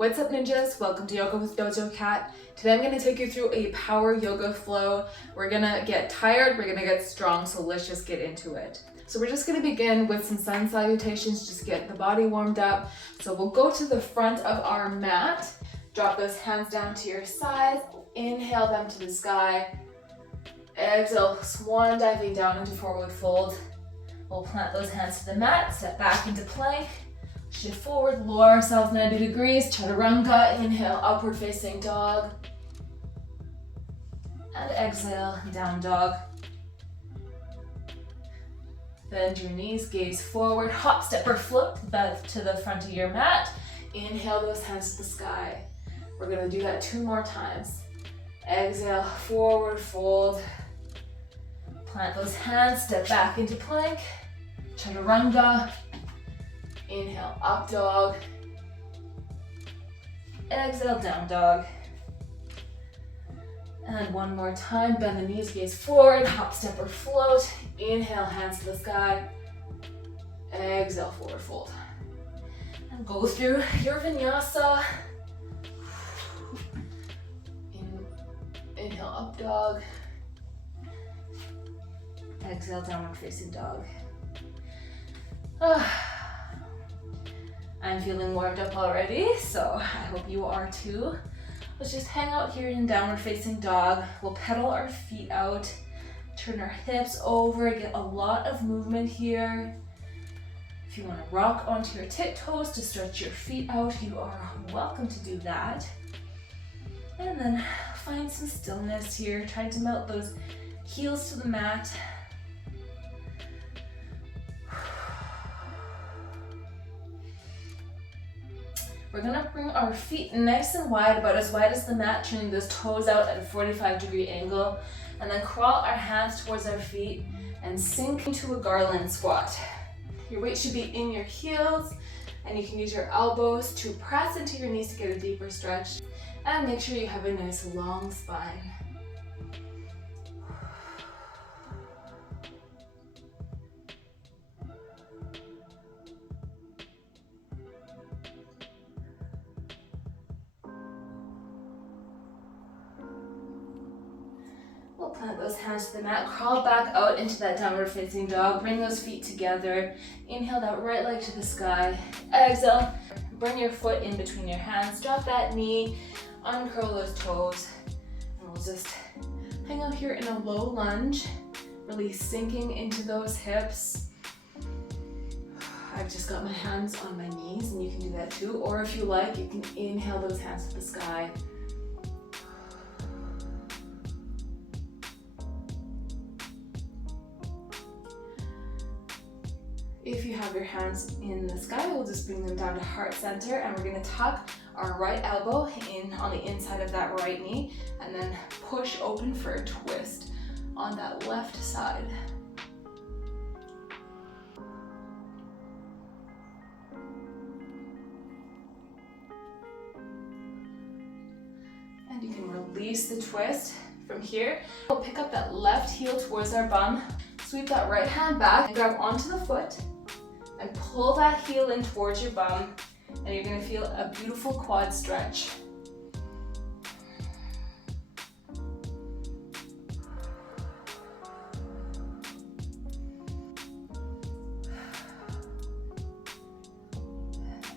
What's up, ninjas? Welcome to Yoga with Dojo Cat. Today I'm going to take you through a power yoga flow. We're going to get tired, we're going to get strong, so let's just get into it. So we're just going to begin with some sun salutations, just get the body warmed up. So we'll go to the front of our mat, drop those hands down to your sides, inhale them to the sky, exhale, swan diving down into forward fold. We'll plant those hands to the mat, step back into plank, shift forward, lower ourselves 90 degrees, chaturanga, inhale, upward facing dog, and exhale, down dog. Bend your knees, gaze forward, hop, step, or float back to the front of your mat. Inhale those hands to the sky. We're gonna do that 2 more times. Exhale, forward fold. Plant those hands, step back into plank, chaturanga. Inhale, up dog. Exhale, down dog. And 1 more time, bend the knees, gaze forward, hop, step, or float. Inhale, hands to the sky. Exhale, forward fold. And go through your vinyasa. Inhale, up dog. Exhale, downward facing dog. I'm feeling warmed up already, so I hope you are too. Let's just hang out here in downward facing dog. We'll pedal our feet out, turn our hips over, get a lot of movement here. If you want to rock onto your tiptoes to stretch your feet out, you are welcome to do that. And then find some stillness here, trying to melt those heels to the mat. We're gonna bring our feet nice and wide, about as wide as the mat, turning those toes out at a 45-degree angle, and then crawl our hands towards our feet and sink into a garland squat. Your weight should be in your heels, and you can use your elbows to press into your knees to get a deeper stretch, and make sure you have a nice long spine. We'll plant those hands to the mat, crawl back out into that downward facing dog, bring those feet together, inhale that right leg to the sky, exhale, bring your foot in between your hands, drop that knee, uncurl those toes, and we'll just hang out here in a low lunge, really sinking into those hips. I've just got my hands on my knees, and you can do that too, or if you like, you can inhale those hands to the sky. If you have your hands in the sky, we'll just bring them down to heart center, and we're gonna tuck our right elbow in on the inside of that right knee, and then push open for a twist on that left side. And you can release the twist from here. We'll pick up that left heel towards our bum, sweep that right hand back, and grab onto the foot, and pull that heel in towards your bum, and you're gonna feel a beautiful quad stretch.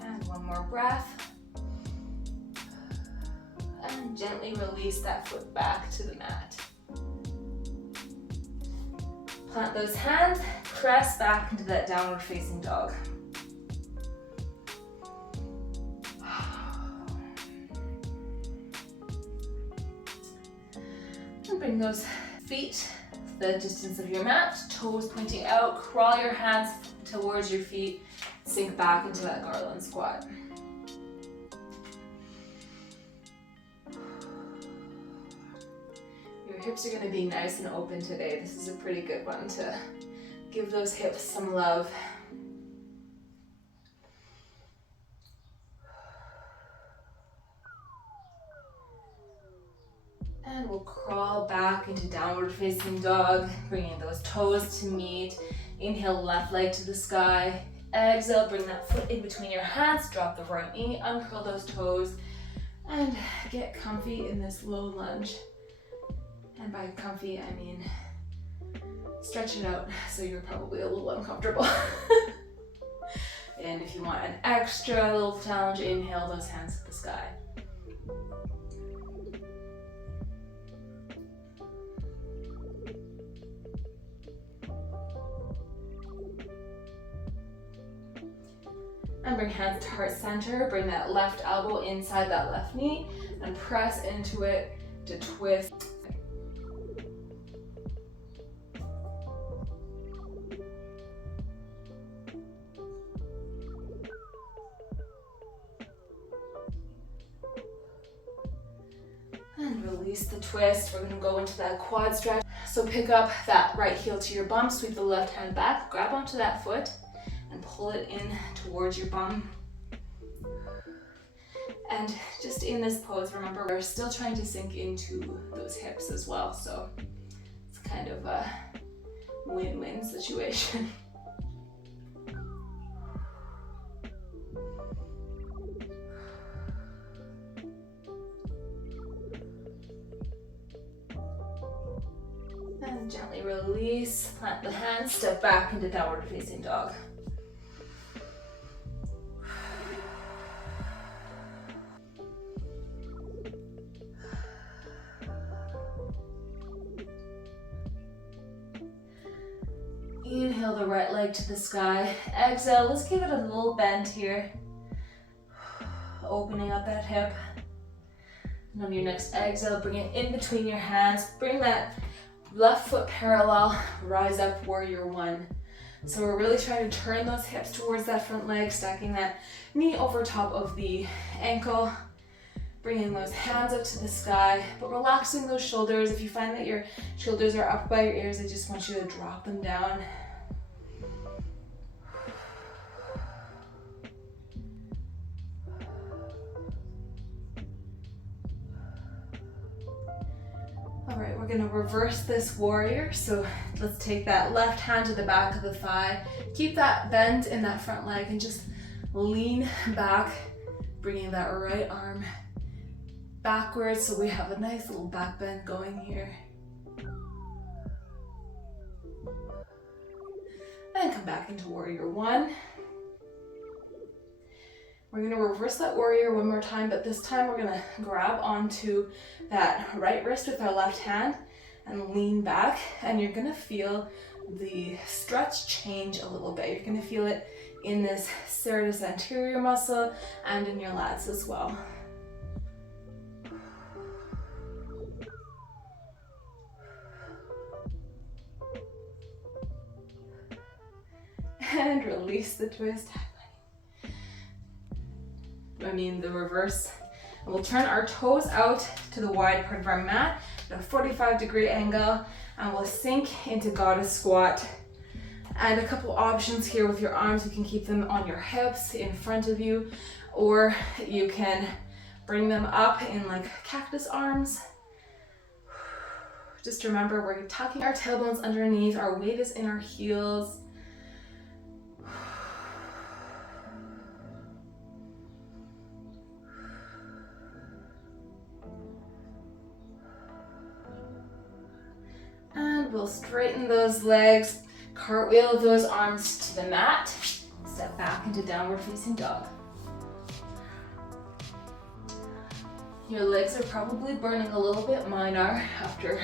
And 1 more breath. And gently release that foot back to the mat. Plant those hands, press back into that downward facing dog. And bring those feet the distance of your mat, toes pointing out, crawl your hands towards your feet, sink back into that garland squat. Your hips are going to be nice and open today. This is a pretty good one to give those hips some love. And we'll crawl back into downward facing dog, bringing those toes to meet. Inhale, left leg to the sky. Exhale, bring that foot in between your hands, drop the right knee, uncurl those toes, and get comfy in this low lunge. And by comfy, I mean stretch it out so you're probably a little uncomfortable. And if you want an extra little challenge, inhale those hands to the sky. And bring hands to heart center. Bring that left elbow inside that left knee and press into it to twist. And release the twist. We're going to go into that quad stretch. So pick up that right heel to your bum, sweep the left hand back, grab onto that foot, and pull it in towards your bum. And just in this pose, remember, we're still trying to sink into those hips as well. So it's kind of a win-win situation. And gently release, plant the hands, step back into downward facing dog. Inhale the right leg to the sky. Exhale, let's give it a little bend here. Opening up that hip. And on your next exhale, bring it in between your hands. Bring that left foot parallel, rise up, warrior one. So we're really trying to turn those hips towards that front leg, stacking that knee over top of the ankle. Bringing those hands up to the sky, but relaxing those shoulders. If you find that your shoulders are up by your ears, I just want you to drop them down. All right, we're gonna reverse this warrior. So let's take that left hand to the back of the thigh. Keep that bend in that front leg and just lean back, bringing that right arm backwards so we have a nice little back bend going here. And come back into warrior one. We're going to reverse that warrior one more time, but this time we're going to grab onto that right wrist with our left hand and lean back, and you're going to feel the stretch change a little bit. You're going to feel it in this serratus anterior muscle and in your lats as well. And release the twist. The reverse. And we'll turn our toes out to the wide part of our mat at a 45-degree angle, and we'll sink into goddess squat. And a couple options here with your arms. You can keep them on your hips in front of you, or you can bring them up in like cactus arms. Just remember, we're tucking our tailbones underneath, our weight is in our heels. And we'll straighten those legs, cartwheel those arms to the mat, step back into downward facing dog. Your legs are probably burning a little bit. Mine are after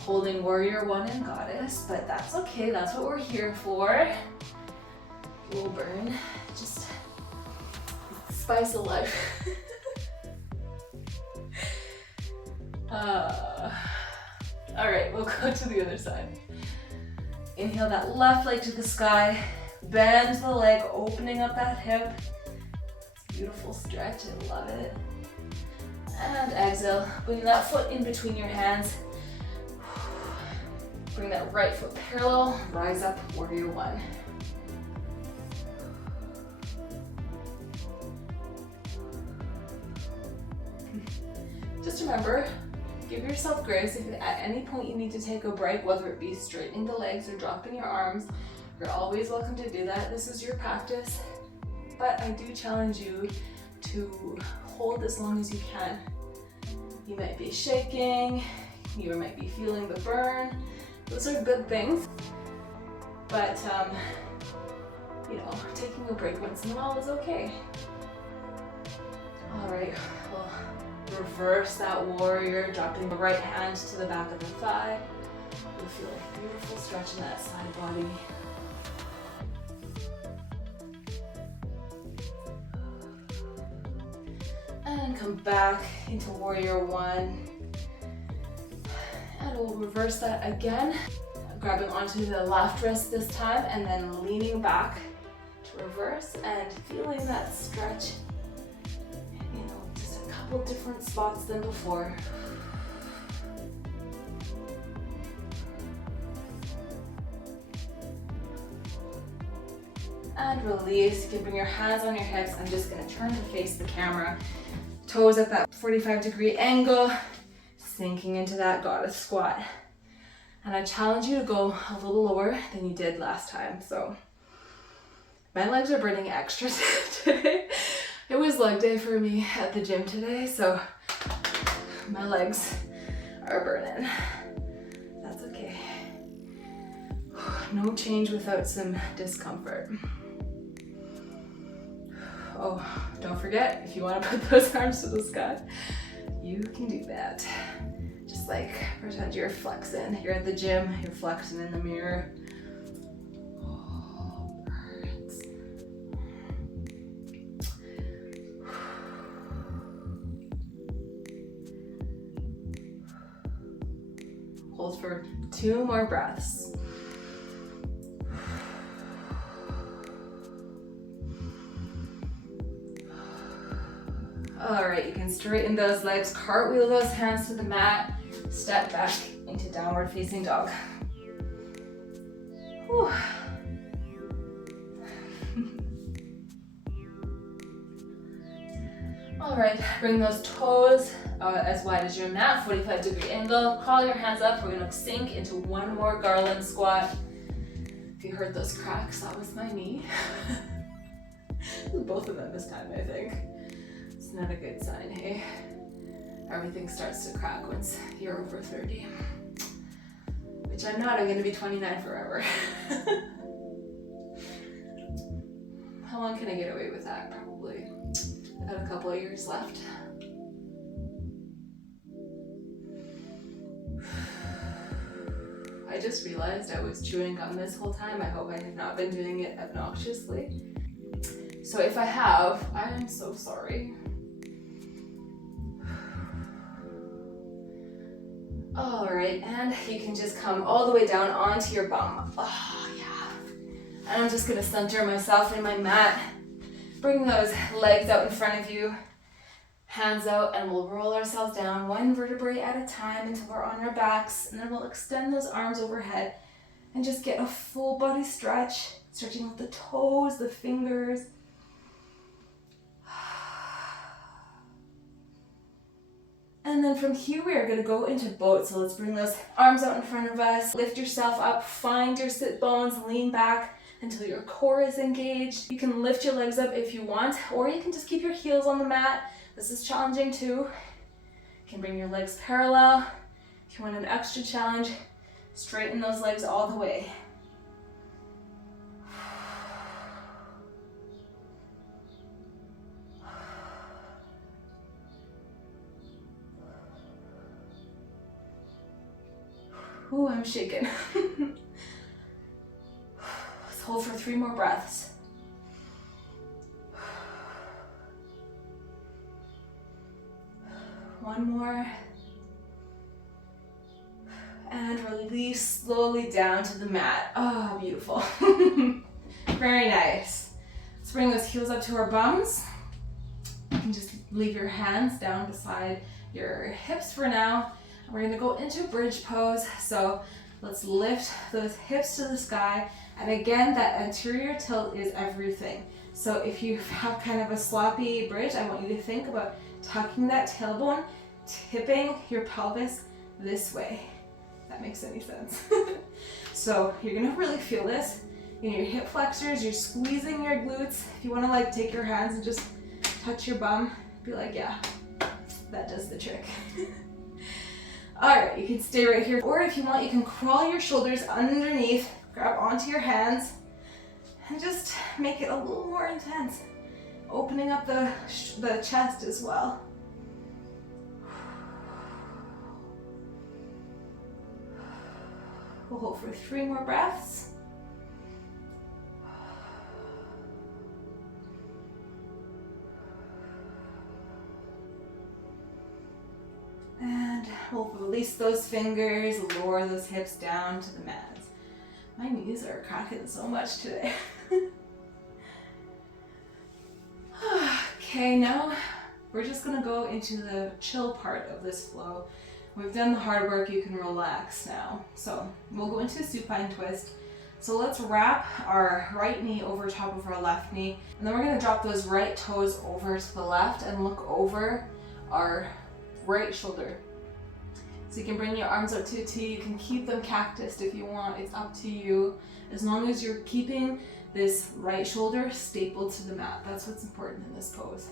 holding warrior one and goddess, but that's okay, that's what we're here for. We'll burn, just spice of life. All right, we'll go to the other side. Inhale that left leg to the sky, bend the leg, opening up that hip. It's a beautiful stretch, I love it. And exhale, bring that foot in between your hands. Bring that right foot parallel, rise up, warrior one. Just remember, give yourself grace. If at any point you need to take a break, whether it be straightening the legs or dropping your arms, You're always welcome to do that. This is your practice, but I do challenge you to hold as long as you can. You might be shaking, you might be feeling the burn. Those are good things, but you know, taking a break once in a while is okay. All right, we'll reverse that warrior, dropping the right hand to the back of the thigh. You'll feel a beautiful stretch in that side body. And come back into warrior one. And we'll reverse that again, grabbing onto the left wrist this time and then leaning back to reverse and feeling that stretch, you know, just a couple different spots than before. And release. You can bring your hands on your hips. I'm just gonna turn to face the camera. Toes at that 45-degree angle, sinking into that goddess squat. And I challenge you to go a little lower than you did last time. So my legs are burning extra today. It was leg day for me at the gym today, so my legs are burning. That's okay. No change without some discomfort. Oh, don't forget, if you want to put those arms to the sky, you can do that. Just like pretend you're flexing. You're at the gym, you're flexing in the mirror. Oh, birds. Hold for 2 more breaths. All right, you can straighten those legs, cartwheel those hands to the mat, step back into downward facing dog. Whew. All right, bring those toes as wide as your mat, 45-degree angle. Crawl your hands up. We're gonna sink into one more garland squat. If you heard those cracks, that was my knee. Both of them this time, I think. It's not a good sign, hey? Everything starts to crack once you're over 30. Which I'm not, I'm gonna be 29 forever. How long can I get away with that? Probably about a couple of years left. I just realized I was chewing gum this whole time. I hope I have not been doing it obnoxiously. So if I have, I am so sorry. All right, and you can just come all the way down onto your bum. Oh, yeah. And I'm just gonna center myself in my mat. Bring those legs out in front of you, hands out, and we'll roll ourselves down 1 vertebrae at a time until we're on our backs, and then we'll extend those arms overhead and just get a full body stretch, stretching with the toes, the fingers. And then from here, we are gonna go into boat. So let's bring those arms out in front of us. Lift yourself up, find your sit bones, lean back until your core is engaged. You can lift your legs up if you want, or you can just keep your heels on the mat. This is challenging too. You can bring your legs parallel. If you want an extra challenge, straighten those legs all the way. Ooh, I'm shaking. Let's hold for 3 more breaths. One more. And release slowly down to the mat. Oh, beautiful. Very nice. Let's bring those heels up to our bums. You can just leave your hands down beside your hips for now. We're gonna go into bridge pose. So let's lift those hips to the sky. And again, that anterior tilt is everything. So if you have kind of a sloppy bridge, I want you to think about tucking that tailbone, tipping your pelvis this way. If that makes any sense. So you're gonna really feel this in your hip flexors, you're squeezing your glutes. If you want to like take your hands and just touch your bum, be like, yeah, that does the trick. All right, you can stay right here. Or if you want, you can crawl your shoulders underneath, grab onto your hands, and just make it a little more intense. Opening up the chest as well. We'll hold for 3 more breaths. And we'll release those fingers, lower those hips down to the mat. My knees are cracking so much today. Okay, now we're just gonna go into the chill part of this flow. We've done the hard work, you can relax now. So we'll go into a supine twist. So let's wrap our right knee over top of our left knee, and then we're gonna drop those right toes over to the left and look over our right shoulder. So you can bring your arms up to a T, you can keep them cactused if you want, it's up to you. As long as you're keeping this right shoulder stapled to the mat, that's what's important in this pose.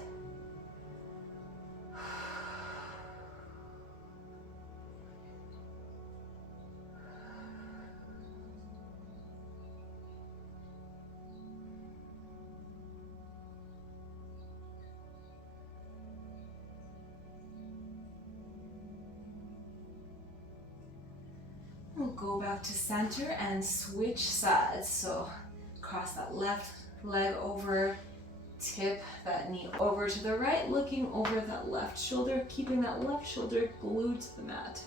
We'll go back to center and switch sides. So cross that left leg over, tip that knee over to the right, looking over that left shoulder, keeping that left shoulder glued to the mat.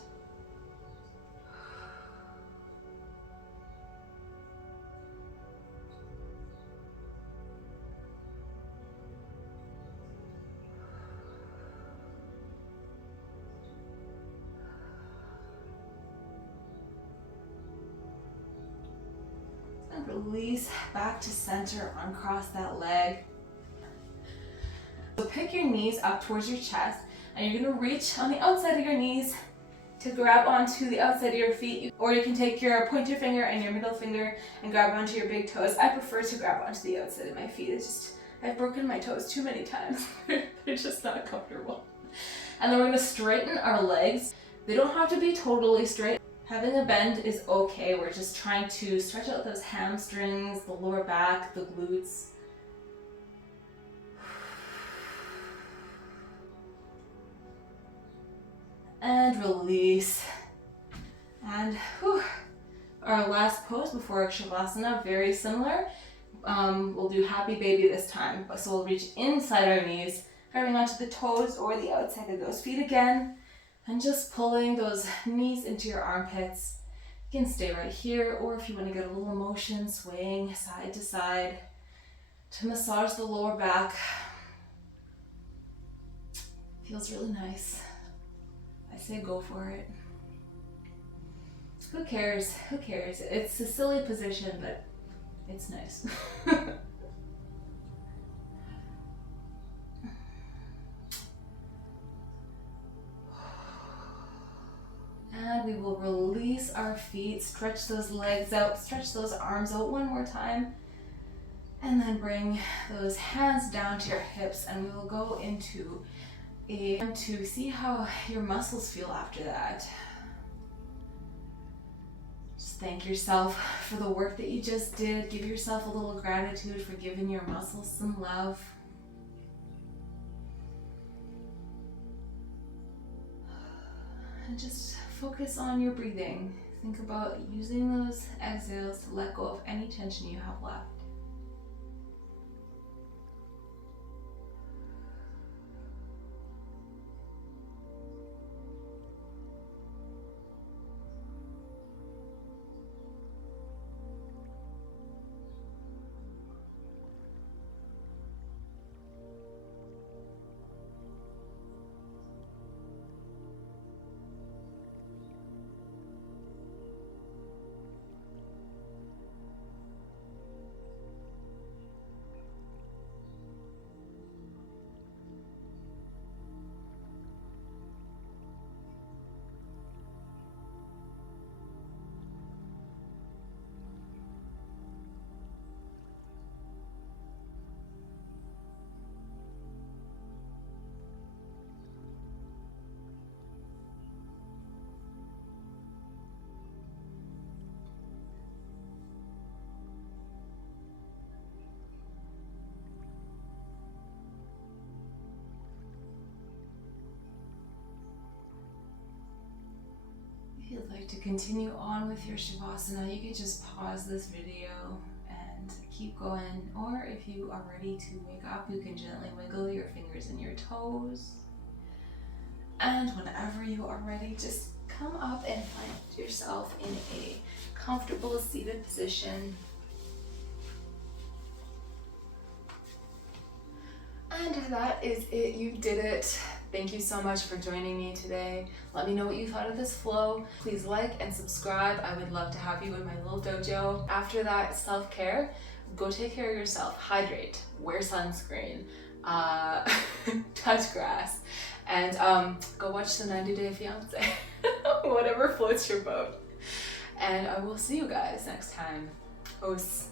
Release back to center, uncross that leg. So pick your knees up towards your chest, and you're gonna reach on the outside of your knees to grab onto the outside of your feet, or you can take your pointer finger and your middle finger and grab onto your big toes. I prefer to grab onto the outside of my feet. It's just, I've broken my toes too many times. They're just not comfortable. And then we're gonna straighten our legs. They don't have to be totally straight. Having a bend is okay. We're just trying to stretch out those hamstrings, the lower back, the glutes. And release. And our last pose before Shavasana, very similar. We'll do happy baby this time. So we'll reach inside our knees, grabbing onto the toes or the outside of those feet again. And just pulling those knees into your armpits. You can stay right here, or if you want to get a little motion, swaying side to side to massage the lower back. Feels really nice. I say go for it. Who cares? Who cares? It's a silly position, but it's nice. And we will release our feet, stretch those legs out, stretch those arms out one more time. And then bring those hands down to your hips, and we will go into to see how your muscles feel after that. Just thank yourself for the work that you just did. Give yourself a little gratitude for giving your muscles some love. And just focus on your breathing. Think about using those exhales to let go of any tension you have left. you'd like to continue on with your Shavasana, you can just pause this video and keep going. Or if you are ready to wake up, you can gently wiggle your fingers and your toes. And whenever you are ready, just come up and find yourself in a comfortable seated position. And that is it, you did it. Thank you so much for joining me today. Let me know what you thought of this flow. Please like and subscribe. I would love to have you in my little dojo. After that, self-care, go take care of yourself, hydrate, wear sunscreen, touch grass, and go watch the 90 Day Fiancé, whatever floats your boat. And I will see you guys next time. Os.